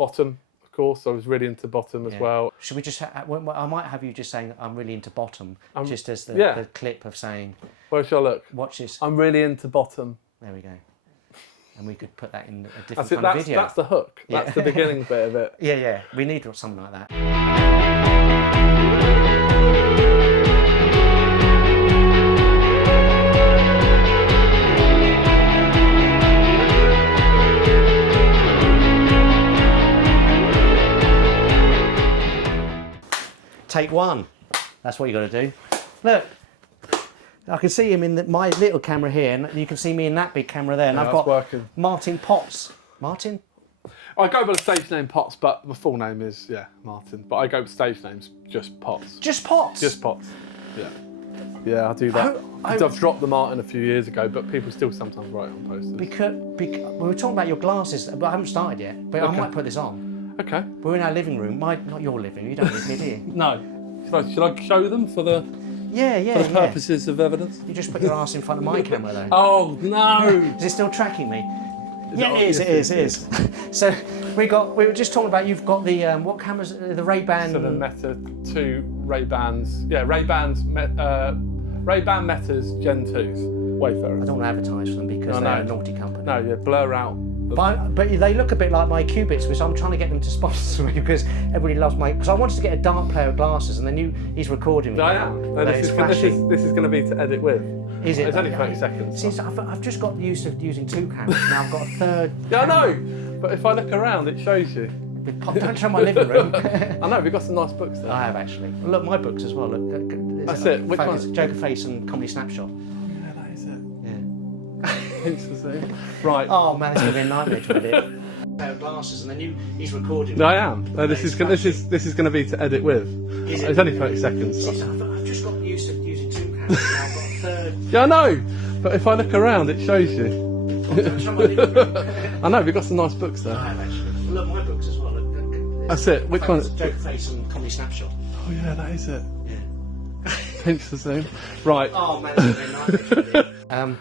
Bottom, of course. I was really into Bottom as well. Should we just? I might have you just saying I'm really into Bottom, just as the, the clip of saying. Where shall I look? Watch this. I'm really into Bottom. There we go. And we could put that in a different kind of video. That's the hook. That's the beginning bit of it. Yeah. We need something like that. Take one. That's what you got to do. Look, I can see him in my little camera here, and you can see me in that big camera there. And I've got Martin Potts. Martin? I go by the stage name Potts, but the full name is Martin. But I go with stage names just Potts. Just Potts. Just Potts. Yeah, I do that. I've dropped the Martin a few years ago, but people still sometimes write on posters. Because we were talking about your glasses, but I haven't started yet. But I might put this on. Okay. We're in our living room. Not your living room. You don't live here, do you? No. Should I show them for the purposes of evidence? You just put your ass in front of my camera though. Oh no! Is it still tracking me? It is. So we were just talking about you've got the what cameras? The Ray-Ban. So the Meta 2 Ray-Bans. Yeah, Ray-Ban Metas Gen 2s. Wayfarers. I don't want to advertise for them because they're a naughty company. No, blur out. But they look a bit like my Cubitts, which I'm trying to get them to sponsor me because everybody loves my. Because I wanted to get a dark pair of glasses, and then he's recording me. I am. This is going to be to edit with. Is it? It's only 30 seconds. See, I've just got used to using two cameras. Now I've got a third. Yeah, I know. But if I look around, it shows you. Don't show my living room. I know. We've got some nice books there. I have actually. Look, my books as well. Look, that's it. Which one? Joker Face and Comedy Snapshot. Yeah, that is it. Yeah. Interesting. Right. Oh man, it's gonna be a nightmare to edit. Pair of glasses, and then he's recording. No, I am. This is going to be to edit with. It's only 30 seconds. I've just got used to using two cameras. Now I've got a third. Yeah, I know. But if I look around, it shows you. I know. We've got some nice books there. I have actually. Look, my books as well. That's it. Which one? Joker Face and Comedy Snapshot. Oh yeah, that is it. Yeah. Pinch the zoom. Right. Oh man, it's gonna be a nightmare to edit.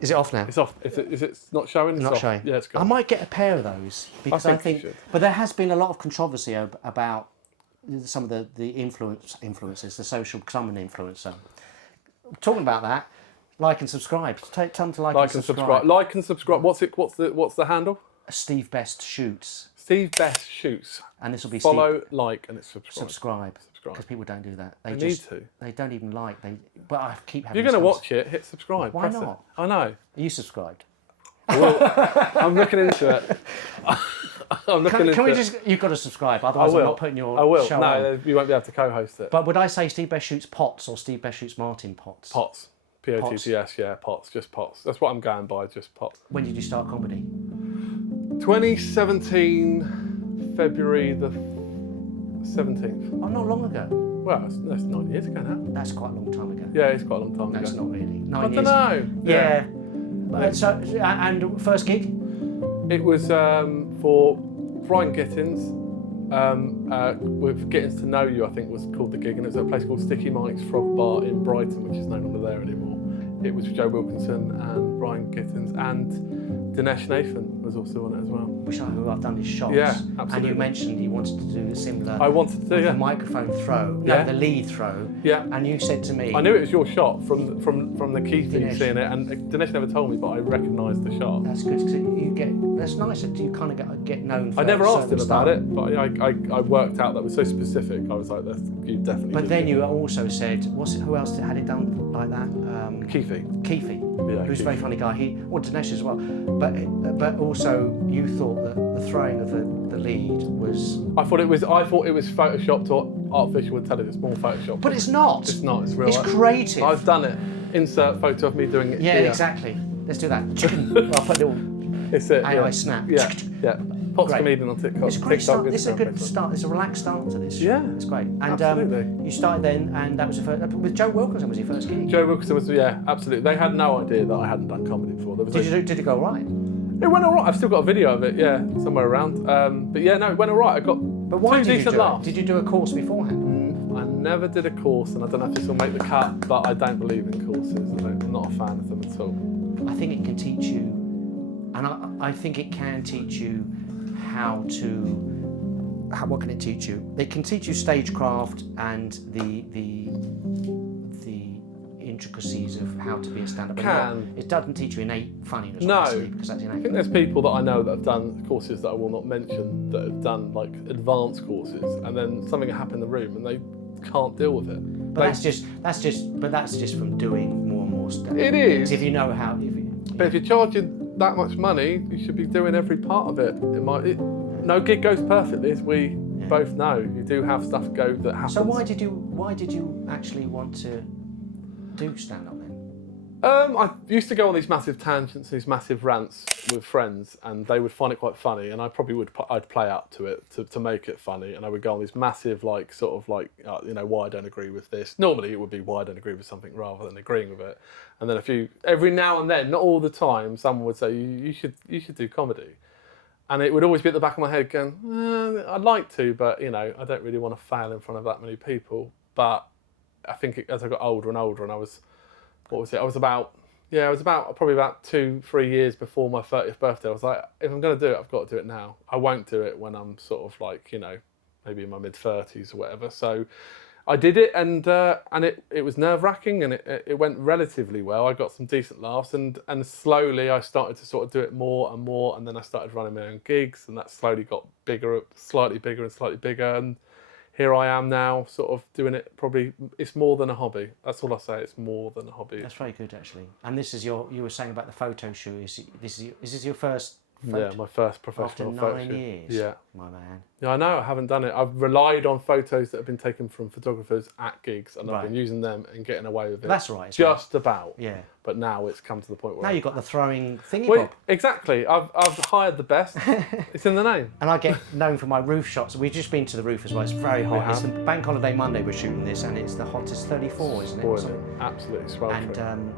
Is it off now? It's off. Is it not showing? It's not off. showing. Yeah, it's good. I might get a pair of those because I think but there has been a lot of controversy about some of the influences, the social. Because I'm an influencer. Talking about that, like and subscribe. Tell them to like and subscribe. Like and subscribe. What's the handle? Steve Best Shoots. Steve Best Shoots. And this will be follow, like, and it's subscribe. Because people don't do that. They need to. They don't even like. But I keep having. If you're going to watch it, hit subscribe. Why not? I know. Are you subscribed? Well, I'm looking into it. Can we just? You've got to subscribe. Otherwise, I'm not putting your show on. No, you won't be able to co-host it. But would I say Steve Best Shoots Potts or Steve Best Shoots Martin Potts? Potts. Potts. Yeah, Potts. Just Potts. That's what I'm going by. Just Potts. When did you start comedy? 2017, February the 17th. Oh, not long ago. Well, that's 9 years ago now. That's quite a long time ago. Yeah, it's quite a long time ago. That's not really. 9 years. I don't know. Yeah. And first gig? It was for Brian Gittins. With Gittins to Know You, I think was called the gig, and it was at a place called Sticky Mike's Frog Bar in Brighton, which is no longer there anymore. It was Joe Wilkinson and Brian Gittins, and Dinesh Nathan was also on it as well. Who I've done his shots. Yeah, absolutely. And you mentioned you wanted to do a similar. I wanted to do the microphone throw. Yeah. No, the lead throw. Yeah. And you said to me. I knew it was your shot from the key thing seeing it, and Dinesh never told me, but I recognised the shot. That's good because you get. That's nice that you kind of get known. For I never asked him about it, but I worked out that was so specific. I was like, you definitely. But then you also said, who else had it done like that? Keefe. Yeah, who's a very funny guy. Dinesh as well. But also you thought that the throwing of the lead was. I thought it was photoshopped or artificial intelligence, more Photoshop. But it's not. It's not. It's real. It's creative. I've done it. Insert photo of me doing it. Yeah, exactly. Let's do that. I'll put a little. It's it. AI snap. Yeah. Potts comedian on TikTok. It's a great start. It's a good start. It's a relaxed start to this. Yeah, it's great. And absolutely. You started then, and that was the first. With Joe Wilkinson was your first gig. Joe Wilkinson was absolutely. They had no idea that I hadn't done comedy before. Did it go all right? It went all right. I've still got a video of it. Yeah, somewhere around. But yeah, no, it went all right. I got. But why did you do it? Did you do a course beforehand? I never did a course, and I don't know if this will make the cut, but I don't believe in courses. I'm not a fan of them at all. I think it can teach you, and I think it can teach you what can it teach you? It can teach you stagecraft and the intricacies of how to be a stand-up. It doesn't teach you innate funniness, obviously, because that's innate. I think there's people that I know that have done courses that I will not mention, that have done like advanced courses, and then something happened in the room and they can't deal with it. But that's just from doing more and more stuff. It is. If you know how. But if you're charging that much money, you should be doing every part of it. No gig goes perfectly, as we both know. You do have stuff go that happens. So why did you actually want to do stand-up then? I used to go on these massive tangents, these massive rants with friends, and they would find it quite funny, and I'd play up to it to make it funny, and I would go on these massive why I don't agree with this. Normally it would be why I don't agree with something rather than agreeing with it. And then every now and then, not all the time, someone would say, you should do comedy. And it would always be at the back of my head going, I'd like to, but I don't really want to fail in front of that many people. But I think as I got older and older, and I was probably about 2-3 years before my 30th birthday. I was like, if I'm going to do it, I've got to do it now. I won't do it when I'm sort of like, maybe in my mid-30s or whatever. So I did it, and it was nerve-wracking, and it went relatively well. I got some decent laughs, and slowly I started to sort of do it more and more, and then I started running my own gigs, and that slowly got bigger, slightly bigger and slightly bigger, and here I am now, sort of doing it. Probably it's more than a hobby. That's all I say. It's more than a hobby. That's very good, actually. And this is you were saying about the photo shoot. Is this your first? Yeah, my first professional photo shoot. After 9 years. Yeah, my man. Yeah, I know. I haven't done it. I've relied on photos that have been taken from photographers at gigs, and I've been using them and getting away with it. That's right. Just about. Yeah. But now it's come to the point where now you've got the throwing thingy bob. Exactly. I've hired the best. It's in the name. And I get known for my roof shots. We've just been to the roof as well. It's very hot. It's the Bank Holiday Monday we're shooting this, and it's the hottest 34, isn't it? Boiling. Absolutely sweltering.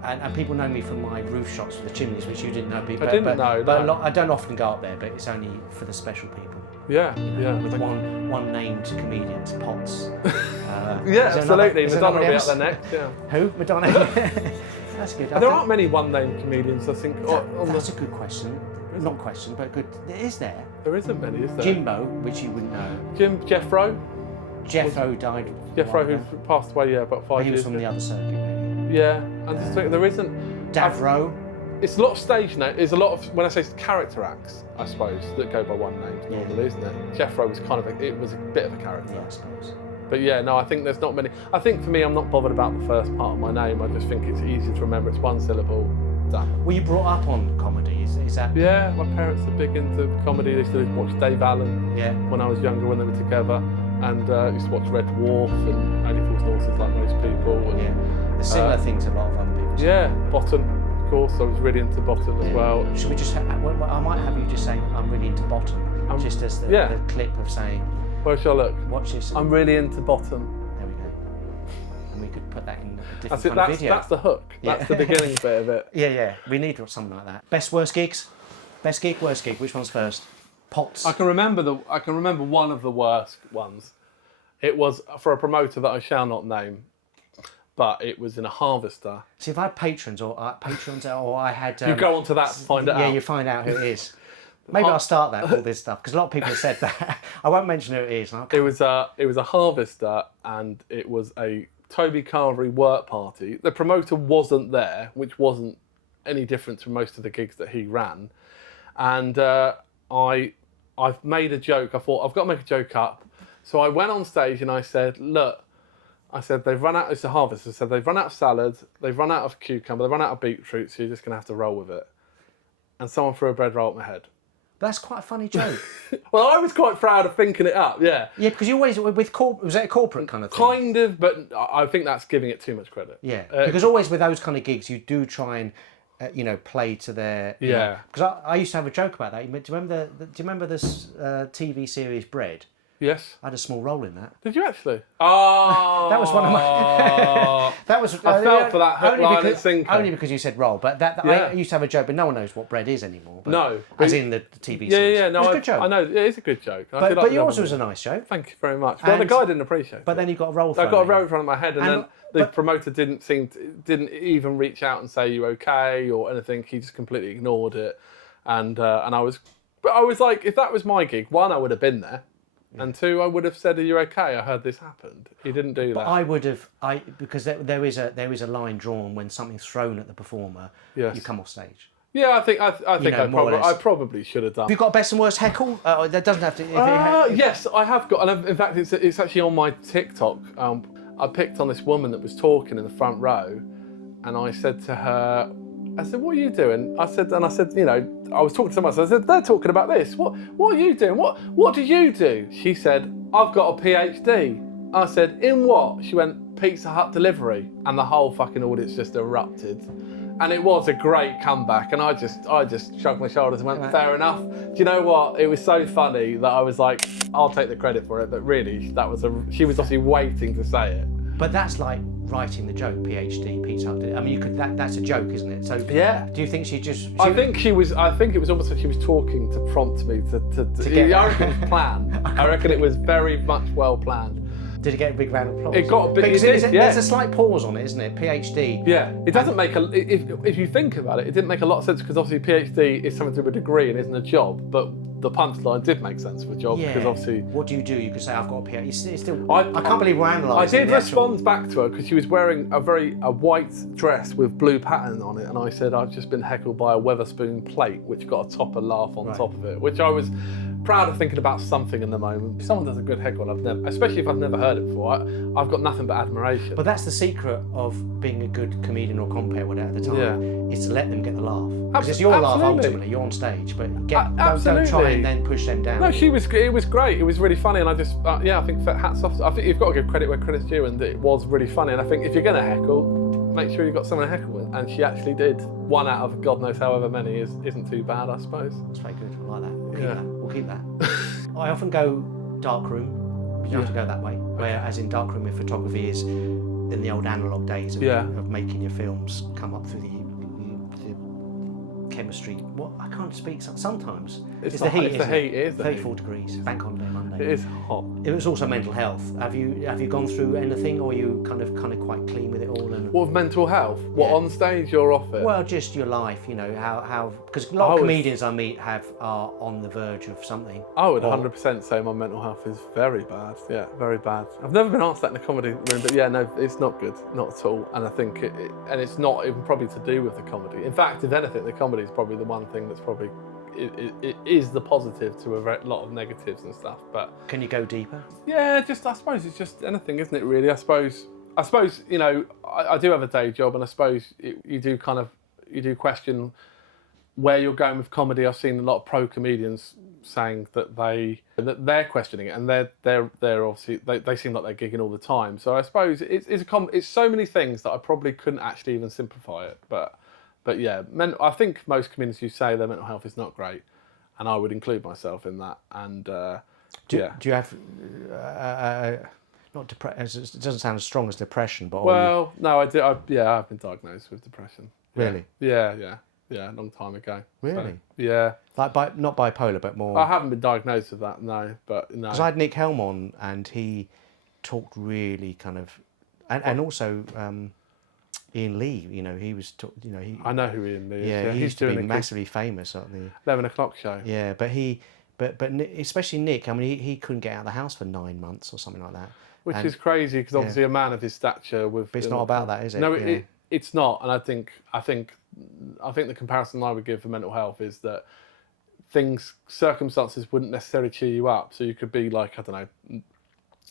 And people know me from my roof shots for the chimneys, which you didn't know. I didn't know. But I don't often go up there, but it's only for the special people. Yeah, With one named comedians, Potts. Yeah, absolutely. Madonna will be out there next. Yeah. Who? Madonna. That's good. There aren't many one-name comedians, I think. That's a good question. Not question, but good. Is there? There isn't many, is there? Jimbo, which you wouldn't know. Jeffro. Jeffro died. Jeffro, who passed away, about 5 years ago. He was from the other circuit, maybe. Yeah, and just think there isn't. Davro. It's a lot of stage names. There's a lot of, when I say character acts, I suppose, that go by one name normally, isn't it? Jeffro was it was a bit of a character. Yeah, I suppose. But yeah, no, I think there's not many. I think for me, I'm not bothered about the first part of my name. I just think it's easy to remember. It's one syllable, done. Were you brought up on comedy? Is that? Yeah, my parents are big into comedy. They used to watch Dave Allen when I was younger, when they were together. And used to watch Red Dwarf and Only Fools and Horses like most people. And, there's similar things a lot of other people say. Yeah, Bottom, of course. I was really into Bottom as well. Should we just I might have you just saying, I'm really into Bottom, just as the clip of saying, where shall I look? Watch this. I'm really into Bottom. There we go. And we could put that in a different kind of video. That's the hook. That's the beginning bit of it. Yeah. We need something like that. Best, worst gigs? Best gig, worst gig. Which one's first? Potts. I can remember one of the worst ones. It was for a promoter that I shall not name, but it was in a harvester. See, if I had patrons or I had... you go on to that to find it out. Yeah, you find out who it is. Maybe I'll start that, all this stuff, because a lot of people have said that. I won't mention who it is. It was a harvester, and it was a Toby Carvery work party. The promoter wasn't there, which wasn't any different from most of the gigs that he ran. And I've made a joke. I thought, I've got to make a joke up. So I went on stage and I said, look, they've run out, it's a harvest. I said, they've run out of salad, they've run out of cucumber, they've run out of beetroot, so you're just going to have to roll with it. And someone threw a bread roll at my head. That's quite a funny joke. Well, I was quite proud of thinking it up, yeah. Yeah, because you always, was that a corporate kind of thing? Kind of, but I think that's giving it too much credit. Yeah, because always with those kind of gigs, you do try and, play to their... Because I used to have a joke about that. Do you remember this TV series Bread? Yes. I had a small role in that. Did you actually? Oh. That was one of my... that was. I felt for that hook, line and sinker. Only because you said roll, but I used to have a joke, but no one knows what bread is anymore. But, no. As in the TV series. Yeah, no. It's a good joke. I know, it is a good joke. But yours was a nice joke. Thank you very much. Well, the guy didn't appreciate it. But then you got a roll I got a roll in front of my head, and then the promoter didn't even reach out and say, you okay, or anything. He just completely ignored it. And I was But I was like, if that was my gig, one, I would have been there. And two, I would have said, "Are you okay? I heard this happened." He didn't do that. But I would have, because there is a line drawn when something's thrown at the performer. Yes. You come off stage. Yeah, I think I probably should have done. Have you got a best and worst heckle? That doesn't have to. Yes, I have got, and in fact, it's actually on my TikTok. I picked on this woman that was talking in the front row, and I said to her, I said, "What are you doing?" I said, you know, I was talking to someone. So I said, "They're talking about this. What are you doing? What do you do?" She said, "I've got a PhD." I said, "In what?" She went, "Pizza Hut delivery," and the whole fucking audience just erupted. And it was a great comeback, and I just shrugged my shoulders and went, "Fair enough." Do you know what? It was so funny that I was like, "I'll take the credit for it," but really, she was obviously waiting to say it. But that's like writing the joke, PhD, Pizza Hut. I mean, you could. That's a joke, isn't it? So yeah. Do you think she just? I think it was almost like she was talking to prompt me to get. I reckon it was planned. I reckon it was very much well planned. Did it get a big round of applause? It got a big. There's a slight pause on it, isn't it? PhD. Yeah, it doesn't make a. If you think about it, it didn't make a lot of sense because obviously PhD is something to do with a degree and isn't a job, but. The punchline did make sense for a job because obviously. What do? You could say I've got a PhD. It's still. I can't believe we're analysing. I did respond back to her because she was wearing a white dress with blue pattern on it, and I said I've just been heckled by a Weatherspoon plate, which got a topper laugh on top of it, which I was proud of thinking about something in the moment. If someone does a good heckle, especially if I've never heard it before, I've got nothing but admiration. But that's the secret of being a good comedian or compere, whatever at the time, is to let them get the laugh. Because it's your laugh ultimately. You're on stage, but don't try and then push them down. No, it was great. It was really funny, and I just I think hats off. I think you've got to give credit where credit's due, and it was really funny. And I think if you're going to heckle, make sure you've got someone to heckle with. And she actually did. One out of God knows however many isn't too bad, I suppose. That's very good. I like that. We'll keep that. I often go darkroom. You don't have to go that way. Where, as in darkroom with photography is in the old analog days of making your films come up through the chemistry. What I can't speak sometimes. It's the heat. It's the heat. It is 34 degrees. Bank holiday Monday. It is hot. It was also mental health. Have you gone through anything, or are you kind of quite clean with it all? And what, with mental health? What, on stage or off it? Well, just your life. You know how because a lot of comedians I meet are on the verge of something. I would 100% say my mental health is very bad. Yeah, very bad. I've never been asked that in a comedy room, but yeah, no, it's not good, not at all. And I think and it's not even probably to do with the comedy. In fact, if anything, the comedy is probably the one thing that's probably. It is the positive to a lot of negatives and stuff, but can you go deeper? Yeah, I suppose it's just anything, isn't it? Really, I suppose you know I do have a day job, and I suppose you do question where you're going with comedy. I've seen a lot of pro comedians saying that they're questioning it, and they're obviously they seem like they're gigging all the time. So I suppose it's so many things that I probably couldn't actually even simplify it, But yeah, I think most comedians who say their mental health is not great, and I would include myself in that. And do you have not depression? It doesn't sound as strong as depression, but no, I do. I've been diagnosed with depression. Really? Yeah, a long time ago. Really? So, yeah. Like not bipolar, but more. I haven't been diagnosed with that, no. But no. Because I had Nick Helm on, and he talked really kind of, and also. Ian Lee, you know, he was, I know who Ian Lee is. Yeah, he used to be massively famous on the 11 o'clock show. Yeah, but especially Nick. I mean, he couldn't get out of the house for 9 months or something like that. Which is crazy because obviously a man of his stature with. But it's not about that, is it? No, it's not. And I think the comparison I would give for mental health is that circumstances wouldn't necessarily cheer you up. So you could be like, I don't know,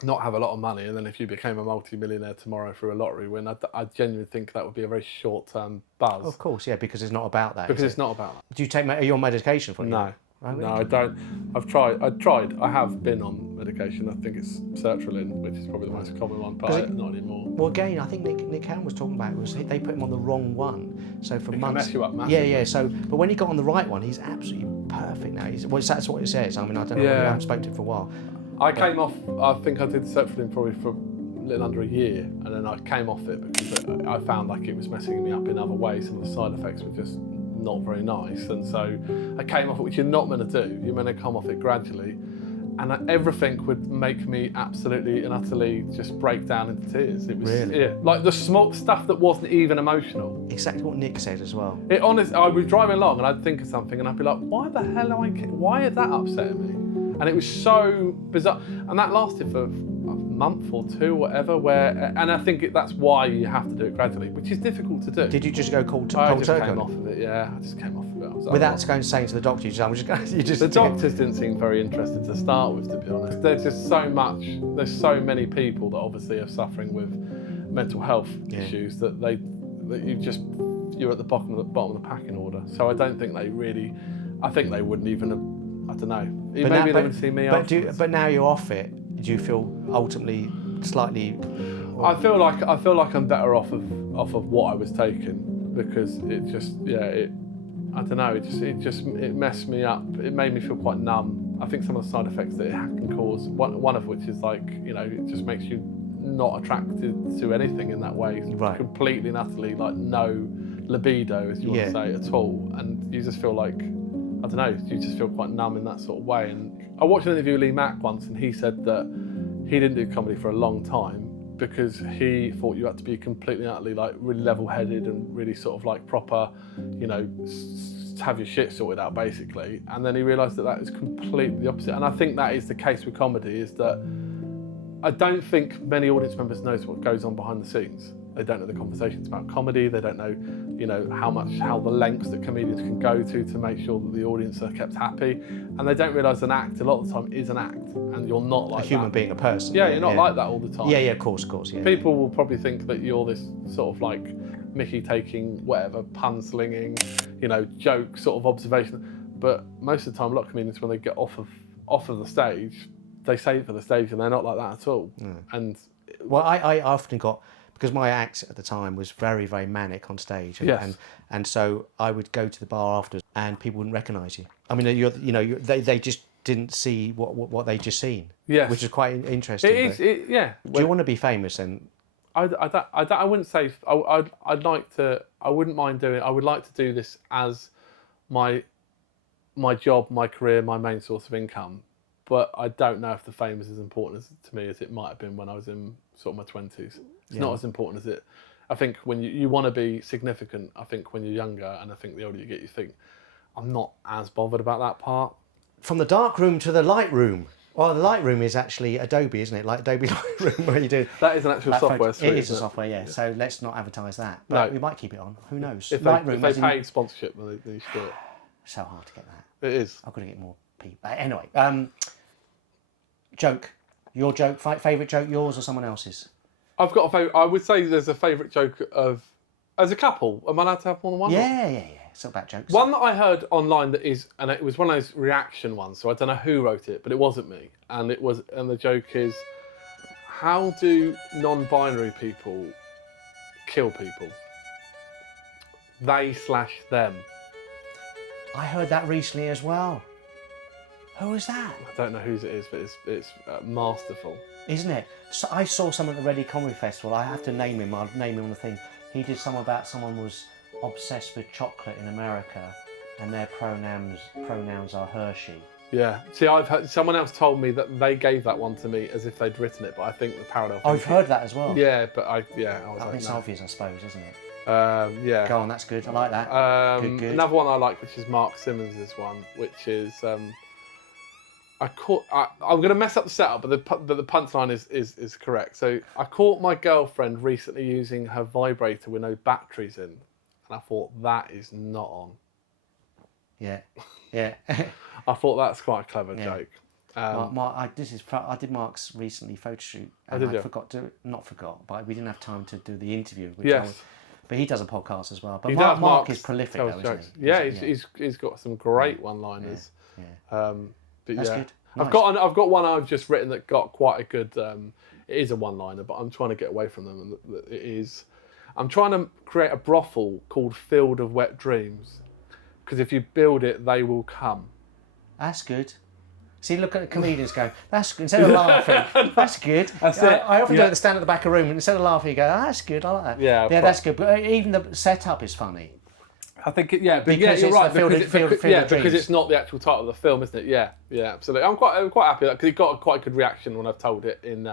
not have a lot of money, and then if you became a multi-millionaire tomorrow through a lottery win, I genuinely think that would be a very short-term buzz. Of course, yeah, because it's not about that. Because it's not about that. Do you take your medication for it? No. Oh, really? No, I don't. I've tried. I have been on medication. I think it's sertraline, which is probably the most common one, but not anymore. Well, again, I think Nick Helm was talking about they put him on the wrong one. So for months. Can mess you up massively. Yeah. So, but when he got on the right one, he's absolutely perfect now. That's what it says. I mean, I don't know. I haven't spoken to him for a while. I came off, I think I did sertraline probably for a little under a year, and then I came off it because I found like it was messing me up in other ways. Some of the side effects were just not very nice, and so I came off it, which you're not meant to do. You're meant to come off it gradually, and everything would make me absolutely and utterly just break down into tears. It was like the small stuff that wasn't even emotional. Exactly what Nick said as well. I was driving along and I'd think of something and I'd be like, why the hell why is that upsetting me? And it was so bizarre, and that lasted for a month or two, whatever. And I think that's why you have to do it gradually, which is difficult to do. Did you just go cold I turkey? just came off of it. Yeah, I just came off of it. I was like, without going saying to the doctor, the doctors didn't seem very interested to start with, to be honest. There's just there's so many people that obviously are suffering with mental health issues that you're at the bottom of the packing order. So I don't think I think they wouldn't even have, I don't know. Maybe they would see me afterwards. But now you're off it, do you feel ultimately slightly... I feel like I'm better off of what I was taking, because it just, I don't know, it messed me up. It made me feel quite numb. I think some of the side effects that it can cause, one of which is like, it just makes you not attracted to anything in that way. Right. Completely and utterly, like, no libido, as you want to say, at all. And you just feel like, I don't know, you just feel quite numb in that sort of way. And I watched an interview with Lee Mack once, and he said that he didn't do comedy for a long time because he thought you had to be completely and utterly, like, really level-headed and really sort of like proper, have your shit sorted out, basically. And then he realised that is completely the opposite. And I think that is the case with comedy, is that I don't think many audience members knows what goes on behind the scenes. They don't know the conversations about comedy. They don't know, how the lengths that comedians can go to make sure that the audience are kept happy. And they don't realise an act, a lot of the time, is an act. And you're not like a human being, a person. Yeah, you're not like that all the time. Yeah, of course, yeah. People will probably think that you're this sort of like Mickey taking whatever, pun slinging, joke sort of observation. But most of the time, a lot of comedians, when they get off of the stage, they save it for the stage, and they're not like that at all. And well, I often got, because my act at the time was very, very manic on stage, and so I would go to the bar afterwards, and people wouldn't recognise you. I mean, they just didn't see what they just seen. Yes, which is quite interesting. It is. Yeah. Do you want to be famous then? I wouldn't say. I'd like to. I wouldn't mind doing. I would like to do this as my job, my career, my main source of income. But I don't know if the fame is as important to me as it might have been when I was in sort of my 20s. It's not as important as it. I think when you want to be significant, I think when you're younger, and I think the older you get, you think, I'm not as bothered about that part. From the dark room to the light room. Well, the light room is actually Adobe, isn't it? Like Adobe Lightroom, where you do... That is an actual software suite. It is a software, yeah. So let's not advertise that. But we might keep it on. Who knows? If they pay sponsorship, then you should do it. So hard to get that. It is. I've got to get more people. Anyway, joke. Your joke, favourite joke, yours or someone else's? I've got a favourite. I would say there's a favourite joke of... As a couple, am I allowed to have more than one? Yeah. It's all about jokes. One that I heard online and it was one of those reaction ones, so I don't know who wrote it, but it wasn't me. And the joke is, how do non-binary people kill people? They/them. I heard that recently as well. Who was that? I don't know whose it is, but it's masterful. Isn't it? So I saw someone at the Reading Comedy Festival. I have to name him. I'll name him on the thing. He did something about someone was obsessed with chocolate in America, and their pronouns are Hershey. Yeah. See, I've heard, someone else told me that they gave that one to me as if they'd written it, but I think the parallel... I've heard that as well. Yeah, but I was like, it's obvious, I suppose, isn't it? Yeah. Go on, that's good. I like that. Good. Another one I like, which is Mark Simmons' one, which is... I'm going to mess up the setup, but the punchline is correct. So I caught my girlfriend recently using her vibrator with no batteries in. And I thought, that is not on. Yeah. I thought that's quite a clever joke. I did Mark's recently photo shoot, and I not forgot, but we didn't have time to do the interview. But he does a podcast as well. But Mark is prolific, though, isn't he? Yeah, he's got some great one-liners. Yeah. That's good. Nice. I've got one I've just written that got quite a good. It is a one-liner, but I'm trying to get away from them. And it is. I'm trying to create a brothel called Field of Wet Dreams, because if you build it, they will come. That's good. See, look at the comedians going, that's good. Instead of laughing, that's good. That's it. I often do it, stand at the back of the room, and instead of laughing, you go, that's good, I like that. Yeah, that's good. But even the setup is funny. I think, you're Because it's right. the Field of Because Dreams. it's not the actual title of the film, isn't it? Yeah, absolutely. I'm quite happy with that because it got quite a good reaction when I've told it in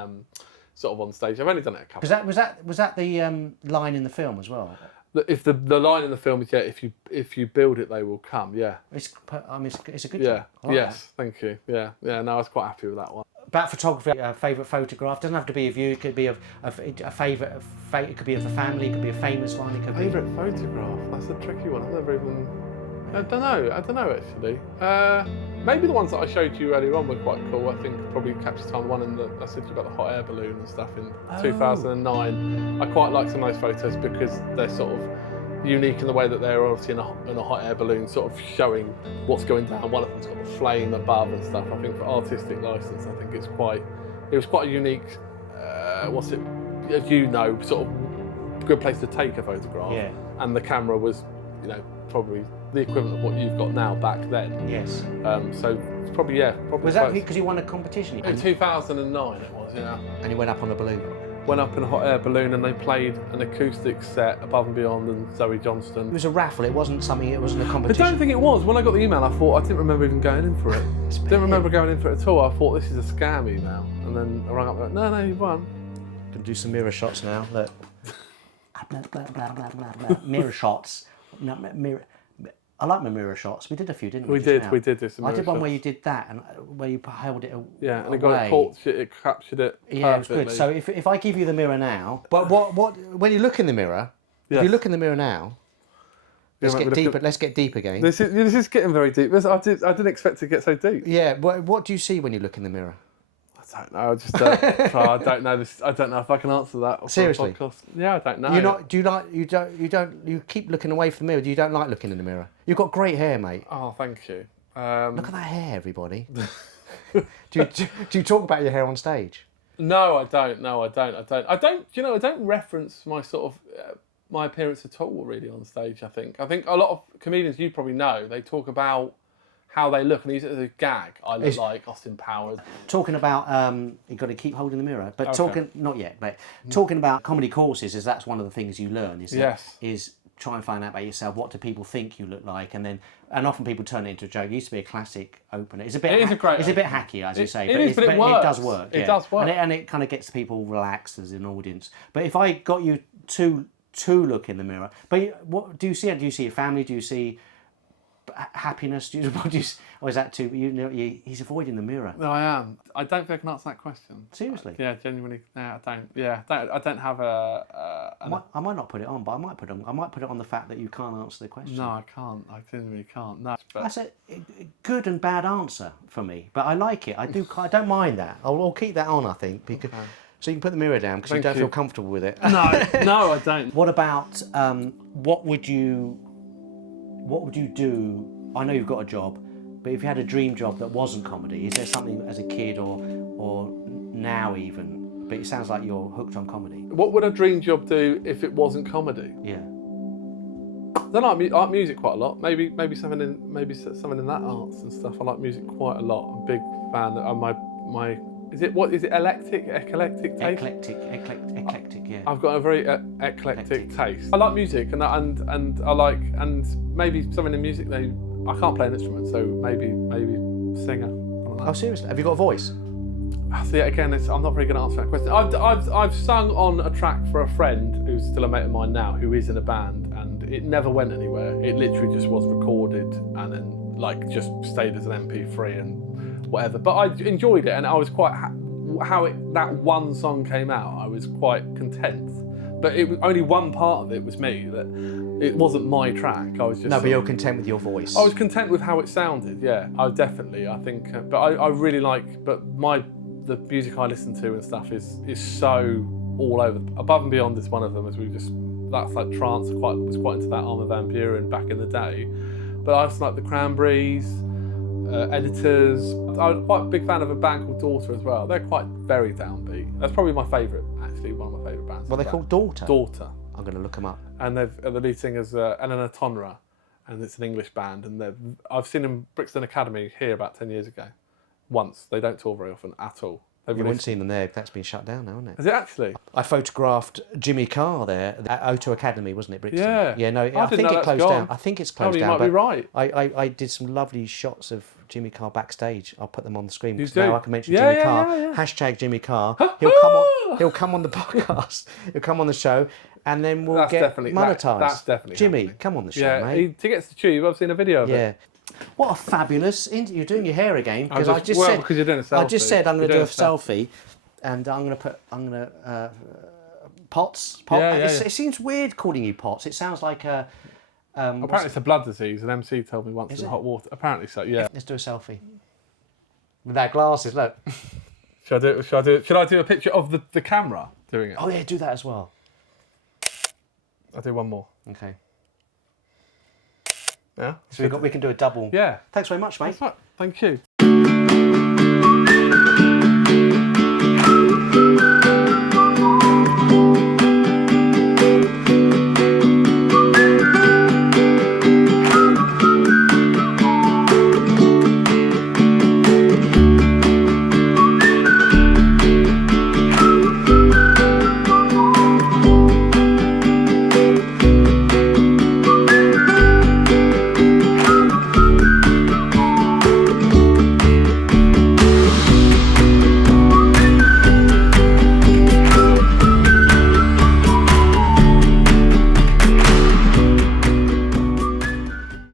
sort of on stage. I've only done it a couple. Was that the line in the film as well? If the line in the film is if you build it, they will come. Yeah. It's a good. Yeah. Like Yes. that. Thank you. Yeah. No, I was quite happy with that one. About photography, favourite photograph doesn't have to be of you. It could be of a favourite. It could be of the family. It could be a famous one. It could be Favourite photograph? That's a tricky one. I've never even. I don't know actually. Maybe the ones that I showed you earlier on were quite cool. I think probably captured time. One in I said to you about the hot air balloon and stuff in 2009. I quite like some of those photos because they're sort of unique in the way that they're obviously in a hot air balloon, sort of showing what's going down. One of them's got a flame above and stuff. I think for artistic license, I think it was quite a unique. As you know, sort of good place to take a photograph. Yeah. And the camera was, probably the equivalent of what you've got now back then. Yes. So it's probably. Was that because you won a competition? In 2009 it was, yeah. And you went up on a balloon. Went up in a hot air balloon and they played an acoustic set Above and Beyond and Zoe Johnston. It was a raffle. It wasn't a competition. I don't think it was. When I got the email, I didn't remember even going in for it. Didn't remember going in for it at all. I thought this is a scam email, and then I rang up and no, you won. Gonna do some mirror shots now. Look. Mirror shots. No, mirror. I like my mirror shots. We did a few, didn't we? We did do some mirror I did one shots. where you did that and where you held it away. Yeah, and it got it caught, it captured it perfectly. Yeah, it was good. So if I give you the mirror now, but what when you look in the mirror, if you look in the mirror now, let's get deep. Let's get deep again. This is getting very deep. I didn't expect to get so deep. Yeah. What do you see when you look in the mirror? I don't know. I just I don't know this. I don't know if I can answer that. Seriously? Yeah, I don't know. You're not. Do you like? You keep looking away from the mirror. You don't like looking in the mirror. You've got great hair, mate. Oh, thank you. Look at that hair, everybody. do you talk about your hair on stage? No, I don't. No, I don't. I don't reference my sort of my appearance at all really on stage. I think a lot of comedians, you probably know, they talk about how they look and use it as a gag. I look like Austin Powers. Talking about you've got to keep holding the mirror, but not yet. But talking about comedy courses, is that's one of the things you learn. Is try and find out about yourself. What do people think you look like? And often people turn it into a joke. It used to be a classic opener. It's a bit hacky, as you say. But it does work. It does work. And it kind of gets people relaxed as an audience. But if I got you to look in the mirror, but what do you see? Do you see your family? Do you see happiness? Or is that too? He's avoiding the mirror. No, I am. I don't think I can answer that question. Seriously? Yeah, genuinely. No, I don't. Yeah, I don't have I might not put it on, but I might put it on the fact that you can't answer the question. No, I can't. I genuinely can't. No. But That's a good and bad answer for me, but I like it. I don't mind that. I'll keep that on. I think because. Okay. So you can put the mirror down because you don't feel comfortable with it. No, I don't. What about what would you do? I know you've got a job, but if you had a dream job that wasn't comedy, is there something as a kid or now even? But it sounds like you're hooked on comedy. What would a dream job do if it wasn't comedy? Yeah. I like art music quite a lot. Maybe something in that arts and stuff. I like music quite a lot. I'm a big fan of my. Is it eclectic taste? Eclectic, yeah. I've got a very eclectic taste. I like music and I like maybe something in music I can't play an instrument, so maybe singer. Oh, seriously? Have you got a voice? See, again, I'm not very good at answering that question. I've sung on a track for a friend who's still a mate of mine now, who is in a band, and it never went anywhere. It literally just was recorded and then just stayed as an MP3 and whatever. But I enjoyed it, and I was quite that one song came out. I was quite content. But it was only one part of it was me. That it wasn't my track. I was just. No, but you're content with your voice. I was content with how it sounded. Yeah, I think. But I really like. But the music I listen to and stuff is so all over. Above and Beyond is one of them. That's like trance. Was quite into that Armand Van Buren back in the day. But I just like the Cranberries, Editors. I'm quite a big fan of a band called Daughter as well. They're quite very downbeat. That's probably my favourite. Actually, one of my favourite bands. Well, they're called Daughter. Daughter. I'm going to look them up. And the lead singer's Eleanor Tonra, and it's an English band. And I've seen them Brixton Academy here about 10 years ago. Once. They don't tour very often at all. You wouldn't seen them there. That's been shut down now, isn't it? Is it actually? I photographed Jimmy Carr there at Auto Academy, wasn't it, Brixton? Yeah. Yeah, no, I think it closed down. I think it's closed down. You might be right. I did some lovely shots of Jimmy Carr backstage. I'll put them on the screen because do? now I can mention Jimmy Carr. Yeah. Hashtag Jimmy Carr. He'll come on the podcast. He'll come on the show, and then we'll get monetised. That's definitely Jimmy, happening. come on the show, mate. He gets the tube. I've seen a video of it. What a fabulous... You're doing your hair again. Because you're doing a selfie. I just said I'm going to do a selfie. And I'm going to Pots. It seems weird calling you Pots. It sounds like a... apparently it's a blood disease. An MC told me once in hot water. Apparently so, yeah. Let's do a selfie. With our glasses, look. Should I do a picture of the camera doing it? Oh yeah, do that as well. I'll do one more. Okay. Yeah? So we can do a double. Yeah. Thanks very much, mate. That's right. Thank you.